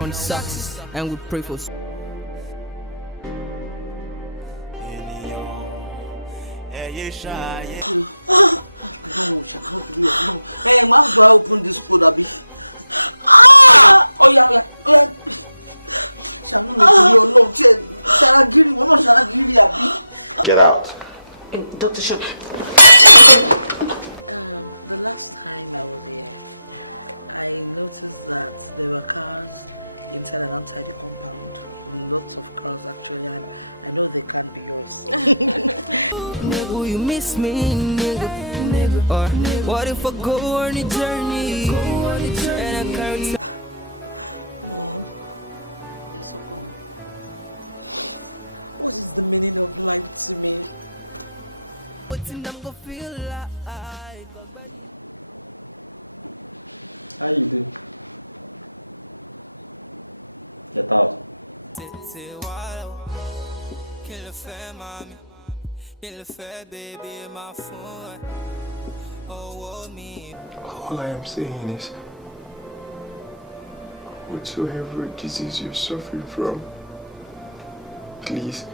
on success and we pray for. No, hey, man, do I open this code, Abi? Oh yeah. Get out. Dr. Sean. The last time I was here, I noticed that there were cars inside and outside the compound. Lots of cars actually, and I know they can't be yours. Nigga, you miss me, nigga. Or what if I go on a journey? And I can't. Mom, you're so calm. What is the meaning of life to me? How you doing? Get out. All I am saying is, whatsoever disease you're suffering from, please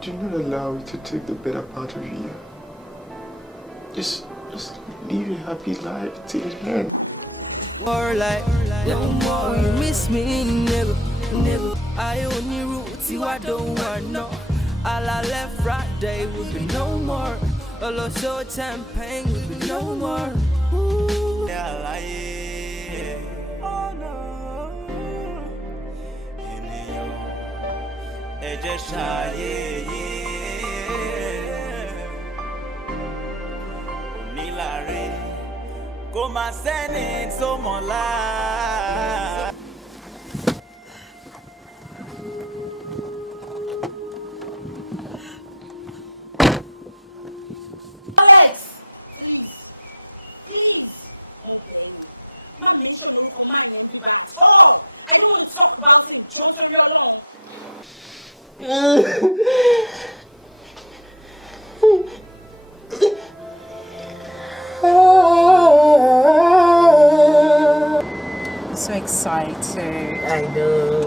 do not allow it to take the better part of you. Just live a happy life till the end. Or like, you miss me, nigga. I only roots you, I don't want no. All I left Friday will be no more. All of short champagne will be no more. Alex, please, mo bẹ̀ yín. Má mention orúkọ man yẹn bí bá at all. I don't want to talk about him. Jọ̀ọ́ torí Ọlọ́run. I'm so excited. I know.